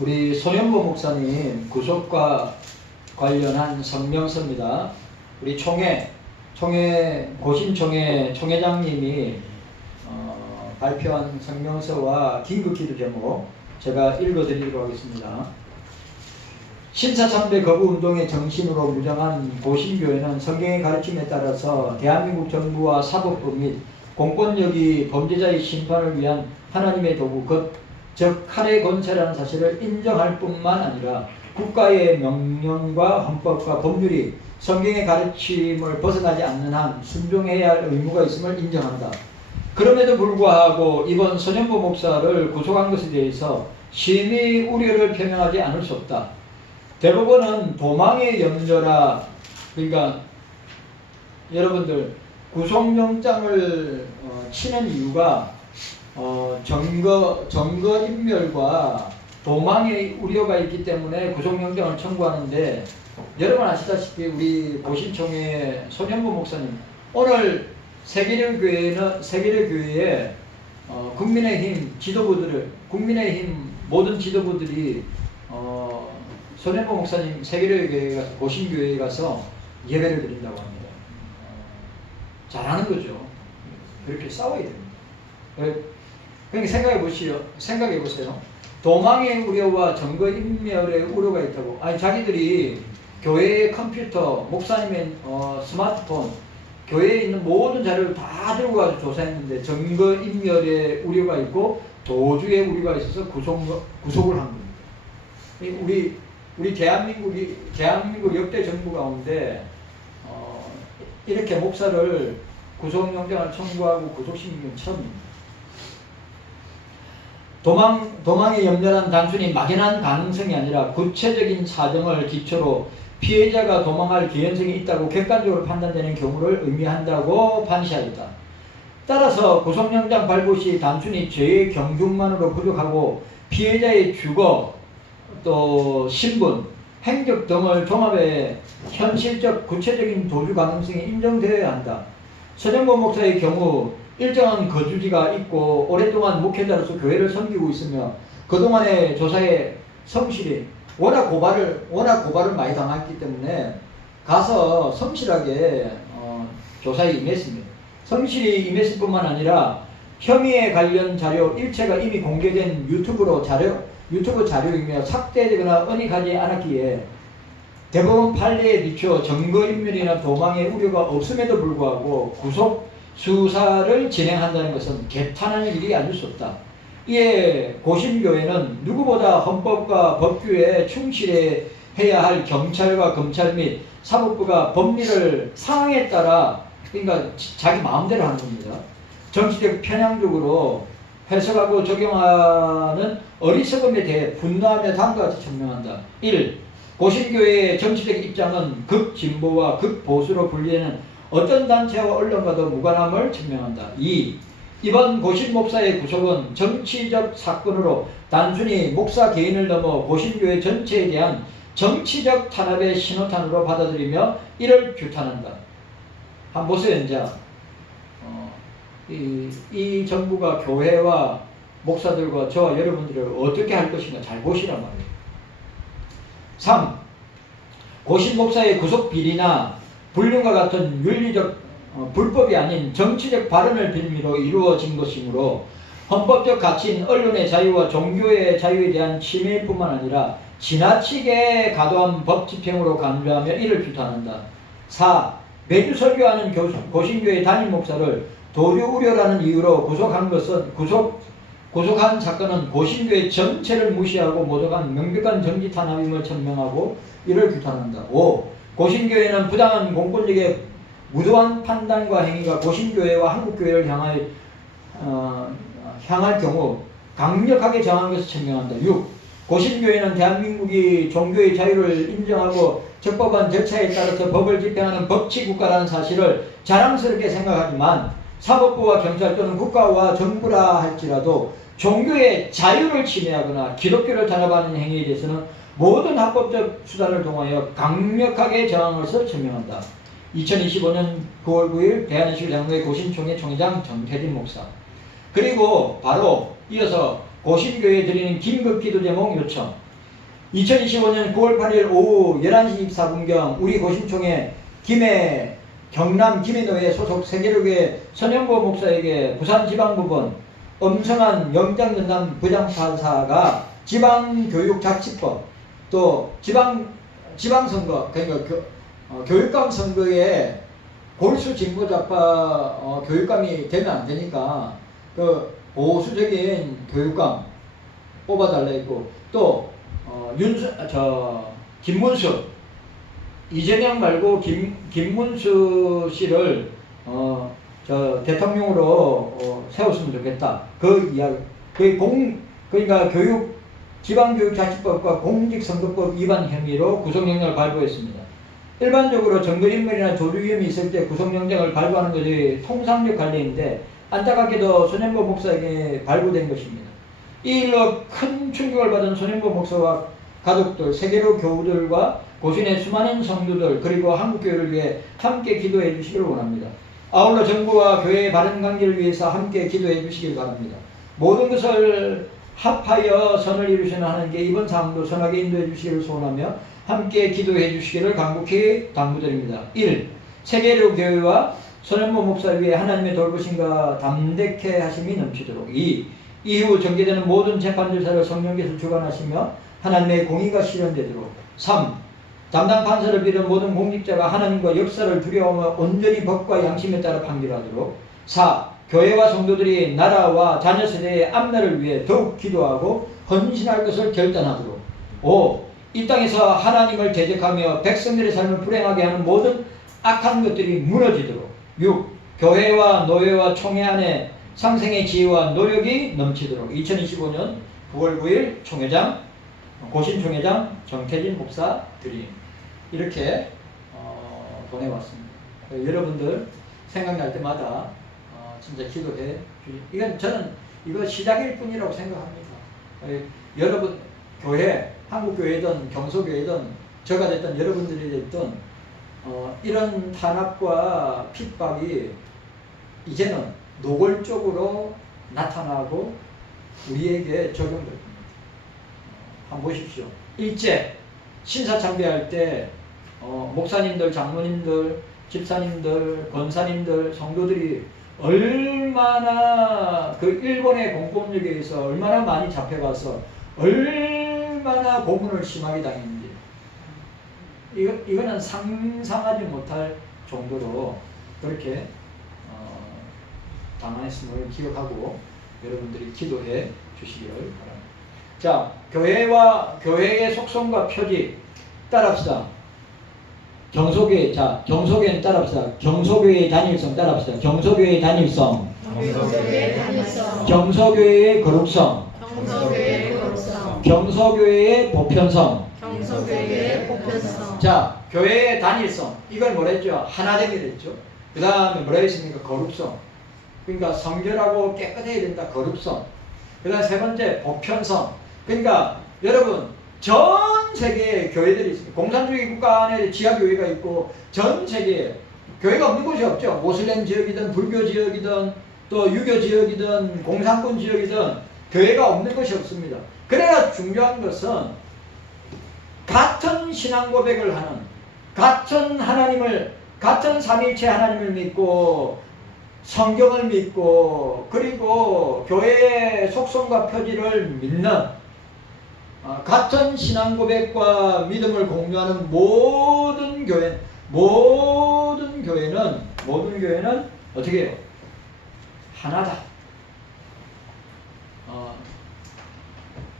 우리 손현보 목사님 구속과 관련한 성명서입니다. 우리 고신총회 총회장님이 발표한 성명서와 긴급기도 제목 제가 읽어드리도록 하겠습니다. 신사참배 거부운동의 정신으로 무장한 고신교회는 성경의 가르침에 따라서 대한민국 정부와 사법부 및 공권력이 범죄자의 심판을 위한 하나님의 도구 즉 칼의 권세라는 사실을 인정할 뿐만 아니라 국가의 명령과 헌법과 법률이 성경의 가르침을 벗어나지 않는 한 순종해야 할 의무가 있음을 인정한다. 그럼에도 불구하고 이번 손현보 목사를 구속한 것에 대해서 심히 우려를 표명하지 않을 수 없다. 대법원은 도망의 염려라, 그러니까 여러분들 구속영장을 치는 이유가 증거인멸과 도망의 우려가 있기 때문에 구속영장을 청구하는데, 여러분 아시다시피 우리 고신총회 손현보 목사님 오늘 세계일교회에 국민의힘 모든 지도부들이 손현보 목사님 세계일교회에 가서 고신교회에 가서 예배를 드린다고 합니다. 잘하는 거죠. 그렇게 싸워야 됩니다. 그러니까 생각해 보세요. 도망의 우려와 증거인멸의 우려가 있다고. 아니, 자기들이 교회의 컴퓨터, 목사님의 스마트폰, 교회에 있는 모든 자료를 다 들고 가서 조사했는데 증거인멸의 우려가 있고 도주의 우려가 있어서 구속을 한 겁니다. 우리 대한민국 역대 정부 가운데 이렇게 목사를 구속영장을 청구하고 구속시킨 건 처음입니다. 도망의 염려는 단순히 막연한 가능성이 아니라 구체적인 사정을 기초로 피해자가 도망할 개연성이 있다고 객관적으로 판단되는 경우를 의미한다고 판시하였다. 따라서 구속영장 발부 시 단순히 죄의 경중만으로 부족하고 피해자의 주거, 또 신분, 행적 등을 종합해 현실적 구체적인 도주 가능성이 인정되어야 한다. 손현보 목사의 경우 일정한 거주지가 있고 오랫동안 목회자로서 교회를 섬기고 있으며 그동안의 조사에 성실히 워낙 고발을 많이 당했기 때문에 가서 성실하게 조사에 임했습니다. 성실히 임했을 뿐만 아니라 혐의에 관련 자료 일체가 이미 공개된 유튜브 자료이며 삭제되거나 은닉하지 않았기에 대법원 판례에 비추어 증거인멸이나 도망의 우려가 없음에도 불구하고 구속 수사를 진행한다는 것은 개탄한 일이 아닐 수 없다. 이에 고신교회는 누구보다 헌법과 법규에 충실해야 할 경찰과 검찰 및 사법부가 법리를 상황에 따라, 그러니까 자기 마음대로 하는 겁니다. 정치적 편향적으로 해석하고 적용하는 어리석음에 대해 분노하며 다음과 같이 천명한다. 1. 고신교회의 정치적 입장은 극진보와 극보수로 분리되는 어떤 단체와 언론과도 무관함을 증명한다. 2. 이번 고신 목사의 구속은 정치적 사건으로 단순히 목사 개인을 넘어 고신교회 전체에 대한 정치적 탄압의 신호탄으로 받아들이며 이를 규탄한다. 한번 보세요. 이제 이 정부가 교회와 목사들과 저와 여러분들을 어떻게 할 것인가 잘 보시란 말이에요. 3. 고신 목사의 구속 비리나 불륜과 같은 윤리적 불법이 아닌 정치적 발언을 빌미로 이루어진 것이므로 헌법적 가치인 언론의 자유와 종교의 자유에 대한 침해일 뿐만 아니라 지나치게 과도한 법 집행으로 간주하며 이를 규탄한다. 4. 매주 설교하는 고신교회 담임 목사를 도주 우려라는 이유로 구속한 사건은 고신교회 전체를 무시하고 모독한 명백한 정치 탄압임을 천명하고 이를 규탄한다. 5. 고신교회는 부당한 공권력의 무도한 판단과 행위가 고신교회와 한국교회를 향할 경우 강력하게 저항한 것을 천명한다. 6. 고신교회는 대한민국이 종교의 자유를 인정하고 적법한 절차에 따라서 법을 집행하는 법치국가라는 사실을 자랑스럽게 생각하지만 사법부와 경찰 또는 국가와 정부라 할지라도 종교의 자유를 침해하거나 기독교를 탄압하는 행위에 대해서는 모든 합법적 수단을 통하여 강력하게 저항할 것을 천명한다. 2025년 9월 9일 대한예수장로회 고신총회 총회장 정태진 목사. 그리고 바로 이어서 고신교회에 드리는 긴급기도 제목 요청. 2025년 9월 8일 오후 11시 24분경 우리 고신총회 경남 김해노회 소속 세계로교회 선영보 목사에게 부산지방법원 엄성한 영장전담 부장판사가 지방교육자치법 또 지방선거 그러니까 교육감 선거에 골수 진보좌파 교육감이 되면 안 되니까 그 보수적인 교육감 뽑아달라 했고 또 김문수 이재명 말고 김문수 씨를 대통령으로 세웠으면 좋겠다. 그 이야기. 그러니까 지방교육자치법과 공직선거법 위반 혐의로 구속영장을 발부했습니다. 일반적으로 증거인멸이나 조류 위험이 있을 때 구속영장을 발부하는 것이 통상적 관례인데 안타깝게도 손현보 목사에게 발부된 것입니다. 이 일로 큰 충격을 받은 손현보 목사와 가족들, 세계로 교우들과 고신의 수많은 성도들 그리고 한국교회를 위해 함께 기도해 주시기를 원합니다. 아울러 정부와 교회의 바른 관계를 위해서 함께 기도해 주시길 바랍니다. 모든 것을 합하여 선을 이루시는 하나님께 이번 사항도 선하게 인도해 주시기를 소원하며 함께 기도해 주시기를 간곡히 당부드립니다. 1. 세계로 교회와 손현보 목사 위에 하나님의 돌보심과 담대케 하심이 넘치도록. 2. 이후 전개되는 모든 재판 절차를 성령께서 주관하시며 하나님의 공의가 실현되도록. 3. 담당 판사를 비롯한 모든 공직자가 하나님과 역사를 두려워하며 온전히 법과 양심에 따라 판결하도록. 4. 교회와 성도들이 나라와 자녀 세대의 앞날을 위해 더욱 기도하고 헌신할 것을 결단하도록. 5. 이 땅에서 하나님을 대적하며 백성들의 삶을 불행하게 하는 모든 악한 것들이 무너지도록. 6. 교회와 노예와 총회 안에 상생의 지혜와 노력이 넘치도록. 2025년 9월 9일 고신총회장 정태진 목사 드림. 이렇게 보내왔습니다. 여러분들 생각날 때마다 진짜 기도해 주시. 저는 이거 시작일 뿐이라고 생각합니다. 여러분 교회, 한국교회든 경소교회든 저가 됐든 여러분들이 됐든 이런 탄압과 핍박이 이제는 노골적으로 나타나고 우리에게 적용될 겁니다. 한번 보십시오. 일제 신사참배할 때 목사님들, 장로님들, 집사님들, 권사님들, 성도들이 얼마나 그 일본의 공권력에 의해서 얼마나 많이 잡혀가서 얼마나 고문을 심하게 당했는지 이거는 상상하지 못할 정도로 그렇게 당했음을 기억하고 여러분들이 기도해 주시기를 바랍니다. 자, 교회의 속성과 표지 따라합시다. 경소교회는 따라합시다. 경소교회의 단일성 따라합시다. 경소교회의 단일성. 경소교회의 거룩성. 경소교회의 보편성. 자, 교회의 단일성. 이걸 뭐라 했죠? 하나되기를 했죠. 그 다음에 뭐라 했습니까? 거룩성. 그러니까 성결하고 깨끗해야 된다. 거룩성. 그 다음에 세 번째 보편성. 그러니까 여러분 전 세계에 교회들이 있습니다. 공산주의 국가 안에 지하교회가 있고 전 세계에 교회가 없는 곳이 없죠. 모슬렘 지역이든 불교 지역이든 또 유교 지역이든 공산권 지역이든 교회가 없는 것이 없습니다. 그러나 중요한 것은 같은 신앙 고백을 하는 같은 삼위일체 하나님을 믿고 성경을 믿고 그리고 교회의 속성과 표지를 믿는 같은 신앙 고백과 믿음을 공유하는 모든 교회는 어떻게 해요? 하나다.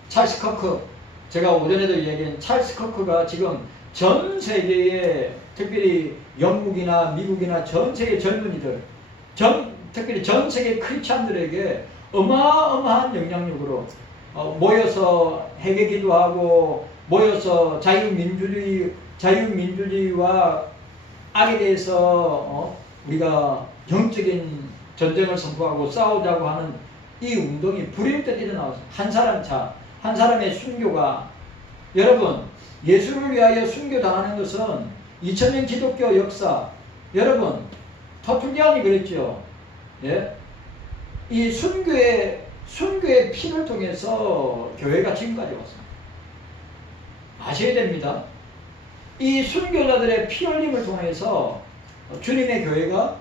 찰스 커크, 제가 오전에도 이야기한 찰스 커크가 지금 전 세계에 특별히 영국이나 미국이나 전 세계 젊은이들 특별히 전 세계 크리스찬들에게 어마어마한 영향력으로 모여서 회개 기도하고 모여서 자유민주주의와 악에 대해서 우리가 영적인 전쟁을 선포하고 싸우자고 하는 이 운동이 불일 듯 일어나왔어요. 한 사람의 순교가 여러분 예수를 위하여 순교당하는 것은 2000년 기독교 역사 여러분 터툴리안이 그랬죠. 예? 이 순교의 순교의 피를 통해서 교회가 지금까지 왔습니다. 아셔야 됩니다. 이 순교자들의 피 흘림을 통해서 주님의 교회가,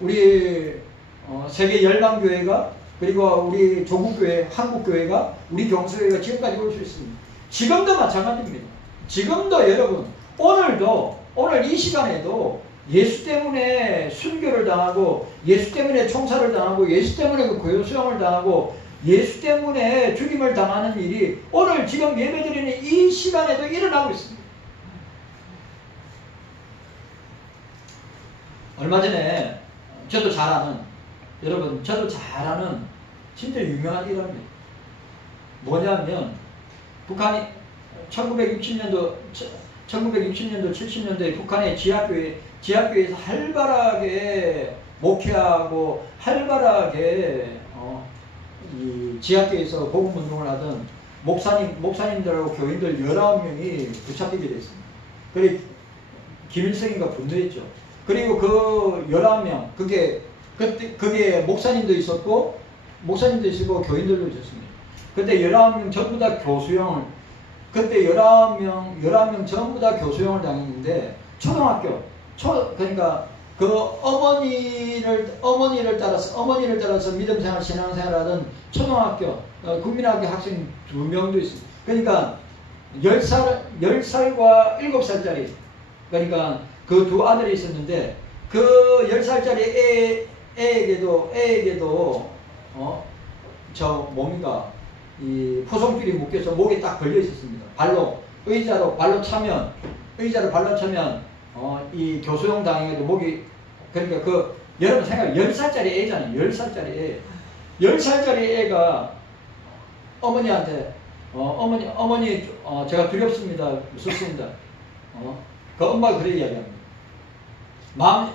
우리 세계 열방교회가, 그리고 우리 조국교회, 한국교회가, 우리 경서교회가 지금까지 올 수 있습니다. 지금도 마찬가지입니다. 지금도 여러분, 오늘 이 시간에도 예수 때문에 순교를 당하고, 예수 때문에 총살을 당하고, 예수 때문에 그 고요수용을 당하고, 예수 때문에 죽임을 당하는 일이 오늘 지금 예배드리는 이 시간에도 일어나고 있습니다. 얼마 전에 저도 잘 아는, 진짜 유명한 일화입니다. 뭐냐면 북한이 1960년도 70년도에 북한의 지하교회에서 활발하게 목회하고 활발하게 이 지하교회에서 복음운동을 하던 목사님들하고 교인들 19명이 붙잡히게 됐습니다. 그래 김일성인가 분노했죠. 그리고 그 19명, 그게 목사님도 있었고 교인들도 있었습니다. 그때 19명 전부 다 교수형을, 그때 19명 전부 다 교수형을 당했는데, 그러니까 그 어머니를 따라서 믿음생활, 신앙생활 하던 초등학교, 국민학교 학생 2명도 있습니다. 그러니까 10살과 7살짜리, 그러니까 그 두 아들이 있었는데, 그 10살짜리 애에게도 이 포송줄이 묶여서 목에 딱 걸려 있었습니다. 의자로 발로 차면 이 교수형 당해도 목이, 그러니까 여러분 생각해, 10살짜리 애잖아요. 10살짜리 애가 어머니한테 어머니 제가 두렵습니다, 무섭습니다. 그 엄마가 그렇게 이야기합니다. 마음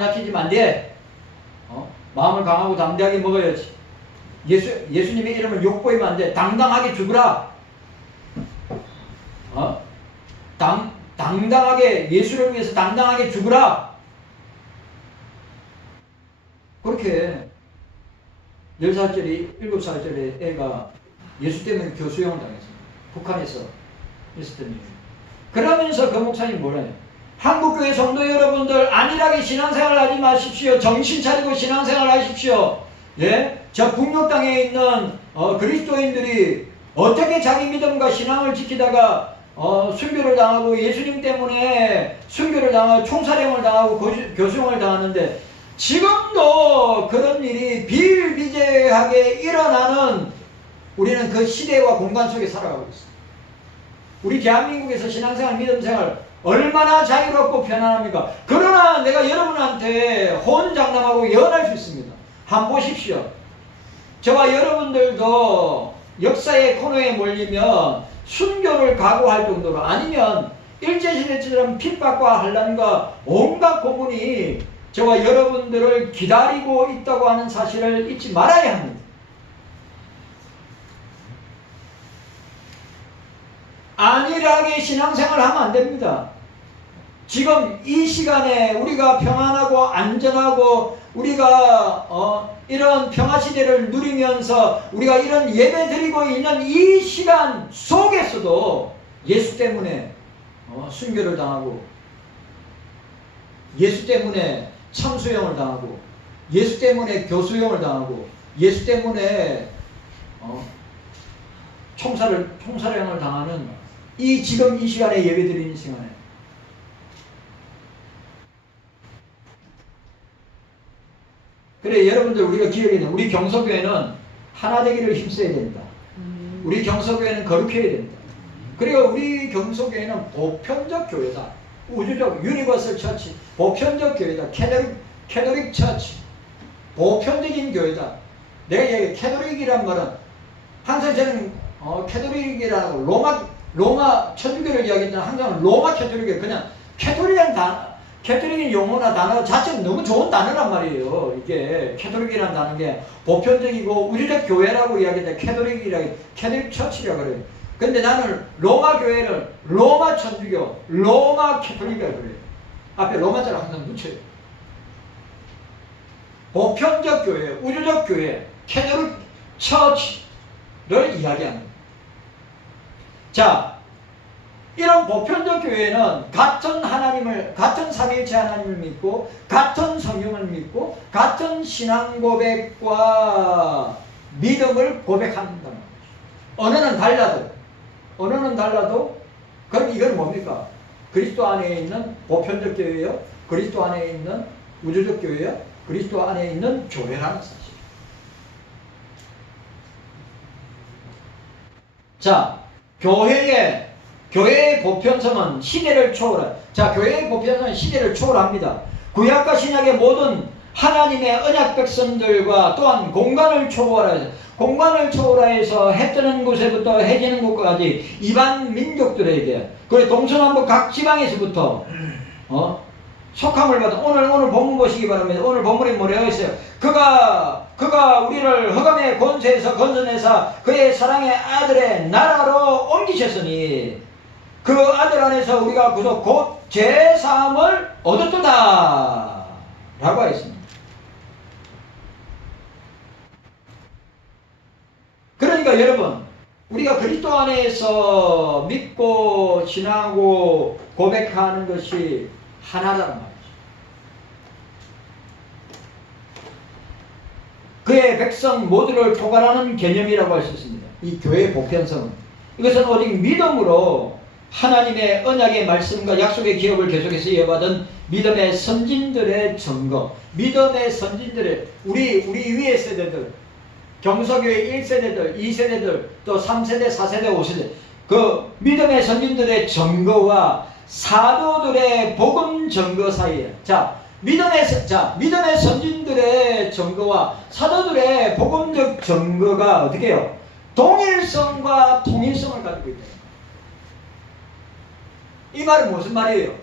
약해지면 안 돼. 마음을 강하고 담대하게 먹어야지. 예수님의 이름을 욕보이면 안 돼. 당당하게 죽으라. 당당하게, 예수를 위해서 당당하게 죽으라. 그렇게 10살짜리, 7살짜리 애가 예수 때문에 교수형을 당했습니다. 북한에서 있었던 일입니다. 그러면서 그 목사님이 뭐라냐? 한국교회 성도 여러분들, 안일하게 신앙생활 하지 마십시오. 정신 차리고 신앙생활 하십시오. 예? 저 북녘 땅에 있는 그리스도인들이 어떻게 자기 믿음과 신앙을 지키다가 순교를 당하고, 예수님 때문에 순교를 당하고 총살형을 당하고 교수형을 당하는데, 지금도 그런 일이 비일비재하게 일어나는, 우리는 그 시대와 공간 속에 살아가고 있습니다. 우리 대한민국에서 신앙생활, 믿음생활 얼마나 자유롭고 편안합니까? 그러나 내가 여러분한테 호언장담하고 예언할 수 있습니다. 한번 보십시오. 저와 여러분들도 역사의 코너에 몰리면 순교를 각오할 정도로, 아니면 일제시대처럼 핍박과 환난과 온갖 고문이 저와 여러분들을 기다리고 있다고 하는 사실을 잊지 말아야 합니다. 안일하게 신앙생활을 하면 안 됩니다. 지금 이 시간에 우리가 평안하고 안전하고, 우리가 이런 평화시대를 누리면서 우리가 이런 예배 드리고 있는 이 시간 속에서도 예수 때문에 순교를 당하고, 예수 때문에 참수형을 당하고, 예수 때문에 교수형을 당하고, 예수 때문에 총살형을 당하는 지금 이 시간에 예배드리는 시간에, 그래 여러분들, 우리가 기억해야 됩니다. 우리 경서교회는 하나 되기를 힘써야 됩니다. 우리 경서교회는 거룩해야 됩니다. 그리고 우리 경서교회는 보편적 교회다. 우주적 유니버설 처치, 보편적 교회다. 캐톨릭 처치, 보편적인 교회다. 내가 얘기해, 캐톨릭이란 말은 항상 저는 캐톨릭이라고 로마 천주교를 이야기했잖아. 항상 로마 캐톨릭이 그냥 캐톨릭인 용어나 단어 자체는 너무 좋은 단어란 말이에요. 이게 캐톨릭이라는 단어는 게 보편적이고 우주적 교회라고 이야기했는데, 캐톨릭 처치라고 그래요. 근데 나는 로마 교회를 로마 천주교, 로마 캐톨릭이라고 그래요. 앞에 로마자를 항상 붙여요. 보편적 교회, 우주적 교회, 캐톨릭 처치를 이야기합니다. 자, 이런 보편적 교회는 같은 하나님을, 같은 삼위일체 하나님을 믿고, 같은 성경을 믿고, 같은 신앙 고백과 믿음을 고백한다. 언어는 달라도, 그럼 이건 뭡니까? 그리스도 안에 있는 보편적 교회요, 그리스도 안에 있는 우주적 교회요, 그리스도 안에 있는 교회라는 사실. 자, 교회의 보편성은 시대를 초월해. 자, 교회의 보편성은 시대를 초월합니다. 구약과 신약의 모든 하나님의 언약 백성들과 또한 공간을 초월해서 해 뜨는 곳에부터 해 지는 곳까지 이반 민족들에게, 그리고 동서남북 각 지방에서부터 속함을 받은 오늘 본문 보시기 바랍니다. 오늘 본문이 뭐라고 했어요? 그가 우리를 흑암의 권세에서 건져내사 그의 사랑의 아들의 나라로 옮기셨으니 그 아들 안에서 우리가 구속 곧 제사함을 얻었도다 라고 했습니다. 그러니까 여러분, 우리가 그리스도 안에서 믿고 신앙하고 고백하는 것이 하나라는 말이죠. 그의 백성 모두를 포괄하는 개념이라고 할 수 있습니다. 이 교회의 보편성은, 이것은 오직 믿음으로 하나님의 언약의 말씀과 약속의 기업을 계속해서 이어받은 믿음의 선진들의 증거, 믿음의 선진들의 우리 위의 세대들, 경서교회 1세대들, 2세대들, 또 3세대, 4세대, 5세대, 그 믿음의 선진들의 증거와 사도들의 복음 증거 사이에, 믿음의 선진들의 증거와 사도들의 복음적 증거가 어떻게 해요? 동일성과 통일성을 가지고 있다. 이 말은 무슨 말이에요?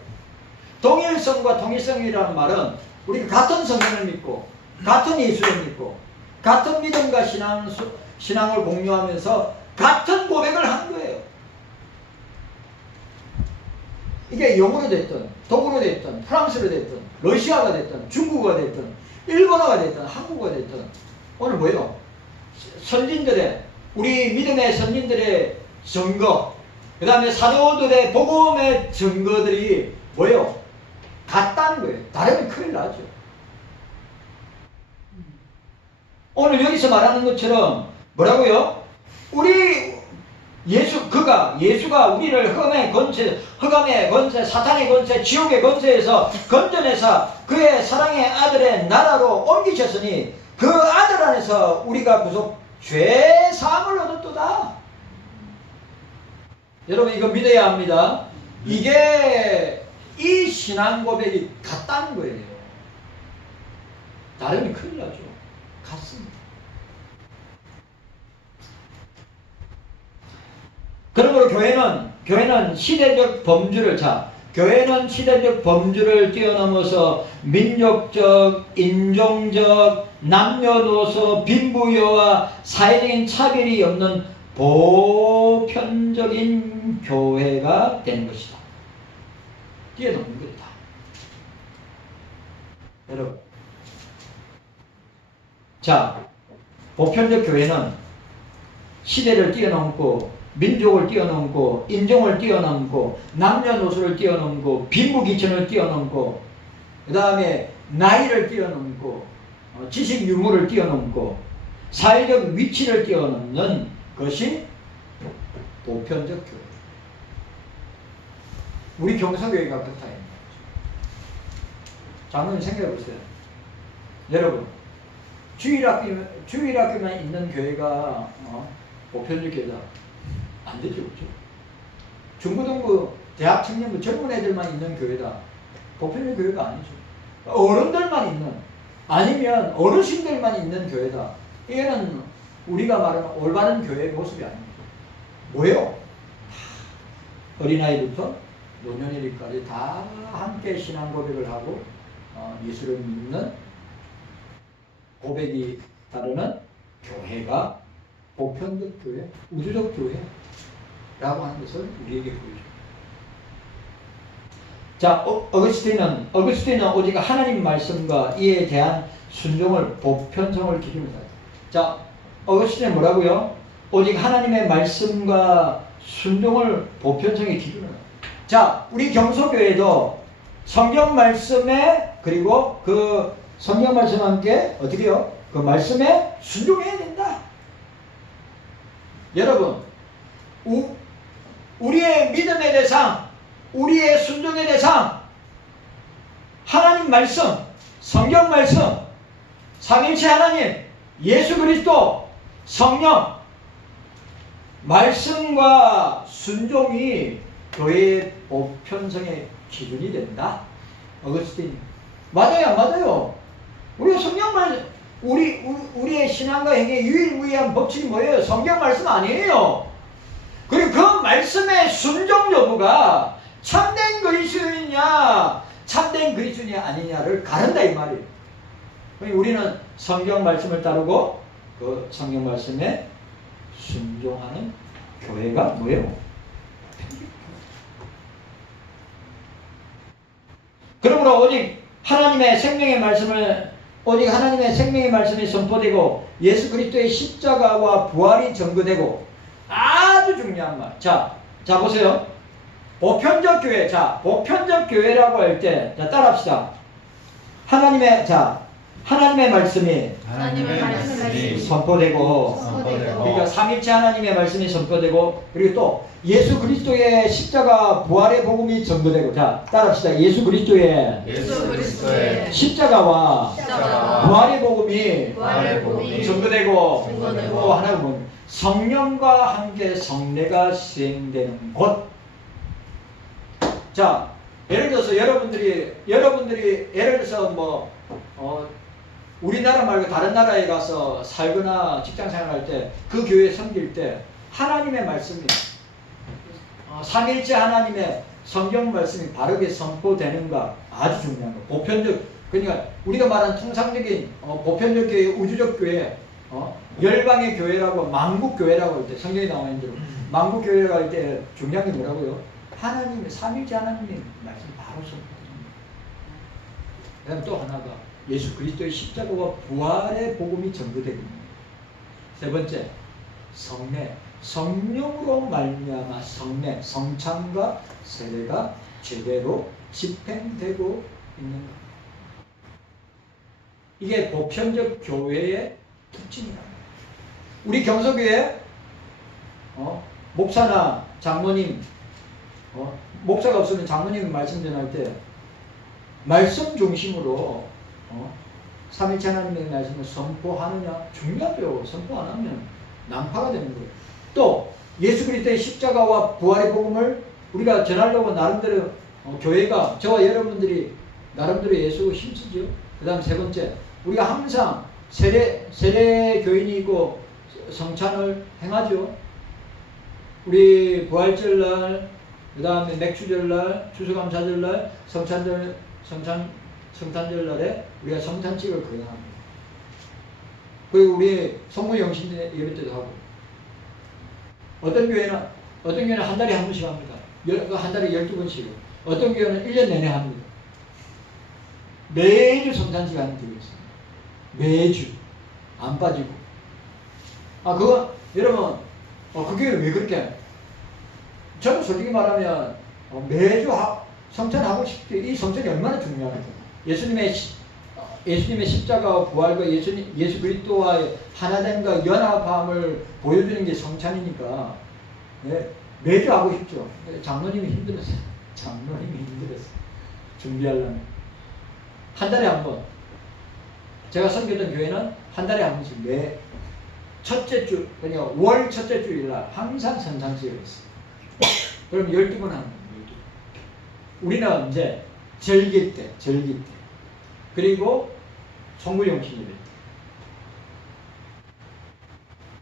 동일성과 통일성이라는 말은 우리가 같은 성경을 믿고, 같은 예수를 믿고, 같은 믿음과 신앙을 공유하면서 같은 고백을 하는 거예요. 이게 영어로 됐든, 독어로 됐든, 프랑스로 됐든, 러시아가 됐든, 중국어가 됐든, 일본어가 됐든, 한국어가 됐든, 오늘 뭐예요? 우리 믿음의 선진들의 증거, 그 다음에 사도들의 복음의 증거들이 뭐예요? 같다는 거예요. 다르면 큰일 나죠. 오늘 여기서 말하는 것처럼 뭐라고요? 예수가 우리를 흑암의 권세, 사탄의 권세, 지옥의 권세에서 건져내사 그의 사랑의 아들의 나라로 옮기셨으니 그 아들 안에서 우리가 구속 죄 사함을 얻었도다. 여러분, 이거 믿어야 합니다. 이게 이 신앙 고백이 같다는 거예요. 다르면 큰일 나죠. 같습니다. 그러므로 교회는 시대적 범주를 뛰어넘어서 민족적, 인종적, 남녀노소, 빈부여와 사회적인 차별이 없는 보편적인 교회가 되는 것이다. 뛰어넘는 것이다. 여러분, 자, 보편적 교회는 시대를 뛰어넘고, 민족을 뛰어넘고, 인종을 뛰어넘고, 남녀노소를 뛰어넘고, 빈부귀천을 뛰어넘고, 그 다음에 나이를 뛰어넘고, 지식 유무를 뛰어넘고, 사회적 위치를 뛰어넘는 것이 보편적 교회. 우리 경서교회가 그렇다. 자, 한번 생각해 보세요. 여러분, 주일학교만 있는 교회가 보편적 교회다. 안 되죠, 그렇죠? 중고등부, 대학 청년부, 젊은 애들만 있는 교회다. 보편적 교회가 아니죠. 어른들만 있는, 아니면 어르신들만 있는 교회다. 이게는 우리가 말하는 올바른 교회의 모습이 아닙니다. 뭐예요? 어린아이부터 노년일까지 다 함께 신앙 고백을 하고 예수를 믿는 고백이 따르는 교회가 보편적 교회, 우주적 교회라고 하는 것을 우리에게 보여줍니다. 자, 어거스틴은 오직 하나님 말씀과 이에 대한 순종을 보편성을 기준으로 합니다. 자, 어거스틴은 뭐라고요? 오직 하나님의 말씀과 순종을 보편성의 기준으로. 자, 우리 경소교회도 성경 말씀에 그리고 그 성경 말씀과 함께 어떻게 해요? 그 말씀에 순종해야 된다. 여러분, 우리의 믿음의 대상, 우리의 순종의 대상, 하나님 말씀, 성경 말씀, 삼위일체 하나님, 예수 그리스도, 성령, 말씀과 순종이 교회의 보편성의 기준이 된다. 어거스틴. 맞아요, 맞아요. 우리가 성경 말씀, 우리의 신앙과 행위의 유일무이한 법칙이 뭐예요? 성경 말씀 아니에요. 그리고 그 말씀의 순종 여부가 참된 그리스도이냐, 참된 그리스도냐 아니냐를 가른다 이 말이에요. 우리는 성경 말씀을 따르고 그 성경 말씀에 순종하는 교회가 뭐예요? 그러므로 오직 하나님의 생명의 말씀이 선포되고 예수 그리스도의 십자가와 부활이 전거되고, 아주 중요한 말. 자 보세요. 보편적 교회. 자, 보편적 교회라고 할 때, 자, 따라합시다. 하나님의 말씀이 선포되고, 그러니까 삼위일체 하나님의 말씀이 선포되고, 그리고 또 예수 그리스도의 십자가 부활의 복음이 전거되고. 자, 따라합시다. 예수 그리스도의 십자가와 부활의 복음이 전거되고, 또 하나가 뭐냐, 성령과 함께 성례가 시행되는 곳. 자, 예를 들어서 여러분들이 예를 들어서 우리나라 말고 다른 나라에 가서 살거나 직장 생활할 때 그 교회 섬길 때 하나님의 말씀이 삼위일체 하나님의 성경 말씀이 바르게 선포되는가 아주 중요한 거. 보편적, 그러니까 우리가 말하는 통상적인 보편적 교회, 우주적 교회, 열방의 교회라고 만국 교회라고 할 때 성경에 나와 있는 대로 만국 교회라고 할 때 중요한 게 뭐라고요? 하나님의 삼위일체 하나님의 말씀이 바로 선포됩니다. 그다음 또 하나가 예수 그리스도의 십자가와 부활의 복음이 전거되고, 세 번째 성례, 성령으로 말미암아 성례, 성찬과 세례가 제대로 집행되고 있는 것. 이게 보편적 교회의 특징이다. 우리 경소교회 목사나 장로님, 목사가 없으면 장로님 말씀 전할 때 말씀 중심으로 삼위일체 하나님의 말씀을 선포하느냐 중요하죠. 선포 안 하면 난파가 되는 거예요. 또 예수 그리스도의 십자가와 부활의 복음을 우리가 전하려고 나름대로 교회가, 저와 여러분들이 나름대로 예수 힘쓰죠. 그 다음 세 번째, 우리가 항상 세례 교인이고 성찬을 행하죠. 우리 부활절날, 그 다음에 맥주절날, 추수감사절날, 성탄절날에 우리가 성탄식을 거행합니다. 그리고 우리 성모영신 예배 때도 하고, 어떤 교회는 한 달에 한 번씩 합니다. 한 달에 12번씩. 어떤 교회는 1년 내내 합니다. 매주 성탄식 하는 교회 있습니다. 매주. 안 빠지고. 그거, 여러분, 그 교회는 왜 그렇게 해요? 저는 솔직히 말하면, 매주 성찬하고 싶게, 이 성찬이 얼마나 중요합니까? 예수님의 십자가와 부활과 예수 그리스도와의 하나됨과 연합함을 보여주는 게 성찬이니까, 네, 매주 하고 싶죠. 장로님이 힘들었어요. 준비하려면. 한 달에 한 번. 제가 섬겼던 교회는 한 달에 한 번씩 첫째 주, 그러니까 월 첫째 주일날 항상 성찬식을 했어요. 그럼 12번 하는 거예요. 우리는 이제 절기 때. 그리고 성부영신 예배.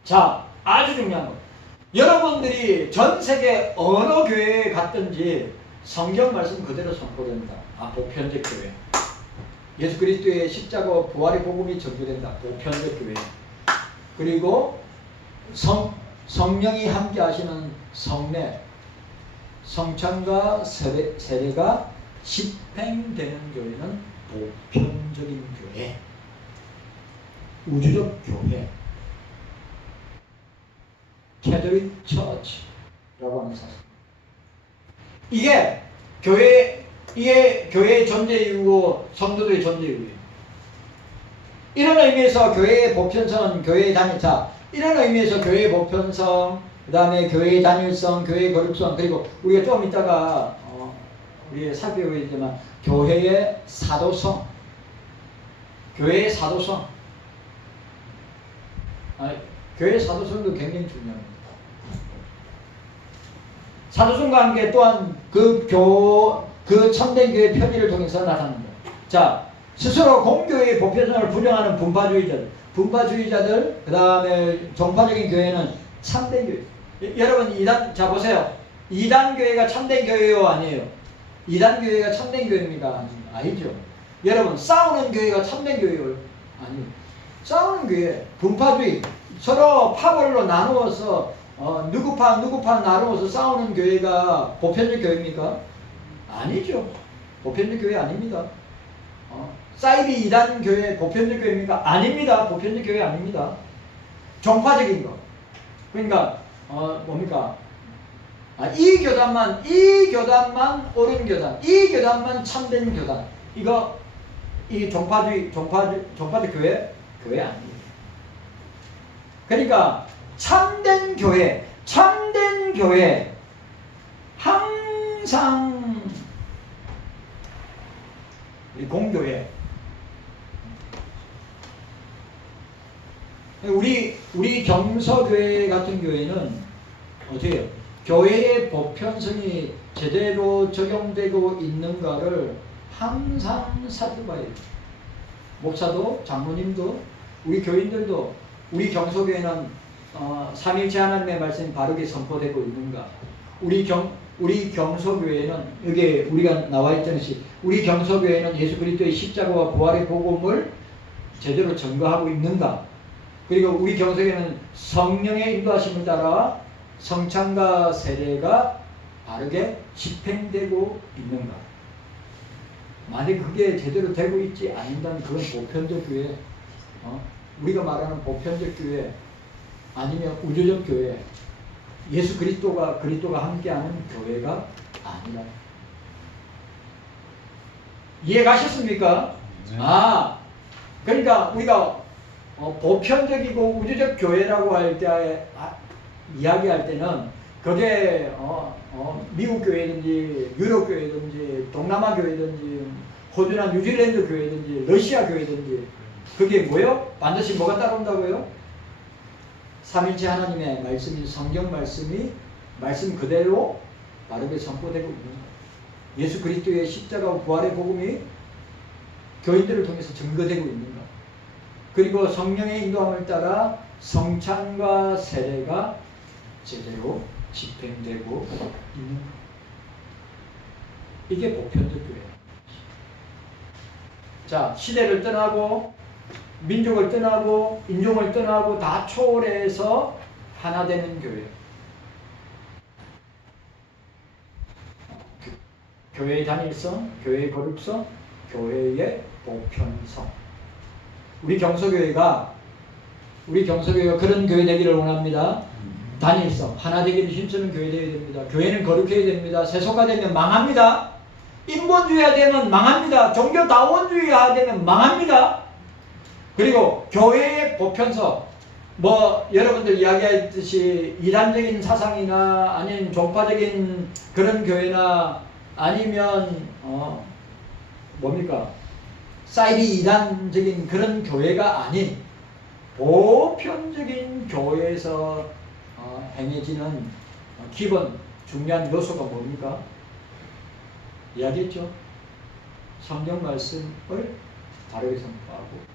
자, 아주 중요한 거. 여러분들이 전 세계 어느 교회에 갔든지 성경 말씀 그대로 선포된다. 보편적 교회. 예수 그리스도의 십자가와 부활의 복음이 전도된다. 보편적 교회. 그리고 성령이 함께 하시는 성례, 성찬과 세례가 집행되는 교회는 보편적인 교회, 우주적 교회. 캐톨릭 처치라고 하는 사상. 이게 교회의 존재 이유고 성도들의 존재 이유예요. 이런 의미에서 교회의 보편성은 교회의 단일자, 이런 의미에서 교회의 보편성, 그 다음에 교회의 단일성, 교회의 거룩성, 그리고 우리가 좀 이따가 우리 살펴보겠지만 교회의 사도성, 교회의 사도성, 교회의 사도성도 굉장히 중요합니다. 사도성과 함께 또한 그 참된 교회 편의를 통해서 나타납니다. 자, 스스로 공교회의 보편성을 부정하는 분파주의자들, 그 다음에 종파적인 교회는 참된 교회. 여러분, 자, 보세요. 이단 교회가 참된 교회요, 아니에요? 이단 교회가 참된 교회입니까? 아니죠. 여러분, 싸우는 교회가 참된 교회요? 아니요. 싸우는 교회, 분파주의, 서로 파벌로 나누어서 누구파 나누어서 싸우는 교회가 보편적 교회입니까? 아니죠. 보편적 교회 아닙니다. 사이비 이단 교회 보편적 교회입니까? 아닙니다. 보편적 교회 아닙니다. 종파적인 거. 그러니까 뭡니까? 이 교단만 옳은 교단, 이 교단만 참된 교단. 이 종파적 교회 아닙니다. 그러니까 참된 교회 항상 이 공교회, 우리 경서교회 같은 교회는 어떻게 해요? 교회의 보편성이 제대로 적용되고 있는가를 항상 살펴봐야 돼요. 목사도, 장로님도, 우리 교인들도, 우리 경서교회는 삼일체 하나님의 말씀이 바르게 선포되고 있는가? 우리 경서교회는 여기에 우리가 나와 있듯이 우리 경서교회는 예수 그리스도의 십자가와 부활의 복음을 제대로 전거하고 있는가? 그리고 우리 경서교회는 성령의 인도하심을 따라 성찬과 세례가 바르게 집행되고 있는가? 만약 그게 제대로 되고 있지 않는다면 그건 보편적 교회, 우리가 말하는 보편적 교회 아니면 우주적 교회, 예수 그리스도가 함께하는 교회가 아니라. 이해 가셨습니까? 네. 그러니까 우리가 보편적이고 우주적 교회라고 할 때 이야기할 때는 그게 미국 교회든지 유럽 교회든지 동남아 교회든지 호주나 뉴질랜드 교회든지 러시아 교회든지 그게 뭐요? 반드시 뭐가 따라온다고요? 삼일체 하나님의 말씀이, 성경 말씀이 말씀 그대로 바르게 선포되고 있는 거예요. 예수 그리스도의 십자가와 부활의 복음이 교인들을 통해서 증거되고 있는 거예요. 그리고 성령의 인도함을 따라 성찬과 세례가 제대로 집행되고 있는 거예요. 이게 보편적 교회예요. 자, 시대를 떠나고 민족을 떠나고 인종을 떠나고 다 초월해서 하나 되는 교회. 교회의 단일성, 교회의 거룩성, 교회의 보편성. 우리 경서교회가 그런 교회 되기를 원합니다. 단일성, 하나 되기를 힘쓰는 교회 되어야 됩니다. 교회는 거룩해야 됩니다. 세속화되면 망합니다. 인본주의화 되면 망합니다. 종교다원주의화 되면 망합니다. 그리고 교회의 보편성, 여러분들 이야기했듯이 이단적인 사상이나 아니면 종파적인 그런 교회나 아니면 사이비 이단적인 그런 교회가 아닌 보편적인 교회에서 행해지는 기본 중요한 요소가 뭡니까? 이야기했죠. 성경 말씀을 바르게 선포하고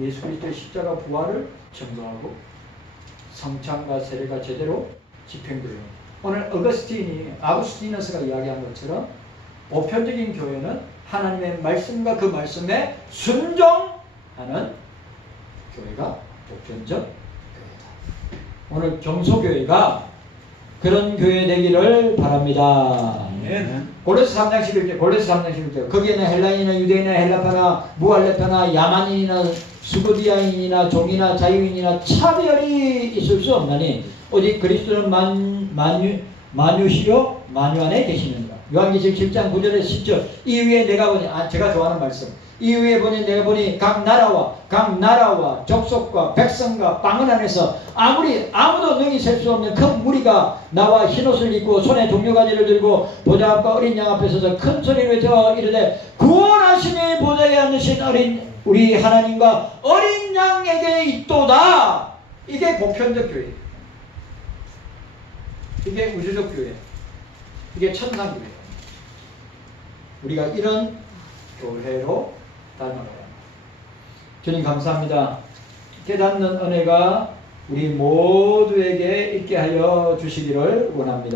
예수 그리스도의 십자가 부활을 증거하고 성찬과 세례가 제대로 집행돼요. 오늘 아구스티너스가 이야기한 것처럼 보편적인 교회는 하나님의 말씀과 그 말씀에 순종하는 교회가 보편적 교회다. 오늘 경소교회가 그런 교회 되기를 바랍니다. 골로새 3장 11절, 골로새 3장 11절. 거기에는 헬라인이나 유대인이나 헬라파나 무할레파나 야만인이나 수고디아인이나 종이나 자유인이나 차별이 있을 수 없나니 오직 그리스도는 만유시요 만유 안에 계시느니라. 요한계시록 7장 9절에서 10절. 이후에 내가 보니, 제가 좋아하는 말씀. 이후에 내가 보니 각 나라와 족속과 백성과 방언 안에서 아무도 능히 셀 수 없는 큰 무리가 나와 흰옷을 입고 손에 동료가지를 들고 보좌 앞과 어린 양 앞에 서서 큰 소리로 외쳐 이르되 구원하심의 보좌에 앉으신 우리 하나님과 어린 양에게 있도다. 이게 보편적 교회, 이게 우주적 교회, 이게 천상 교회. 우리가 이런 교회로 닮아가야 합니다. 주님 감사합니다. 깨닫는 은혜가 우리 모두에게 있게 하여 주시기를 원합니다.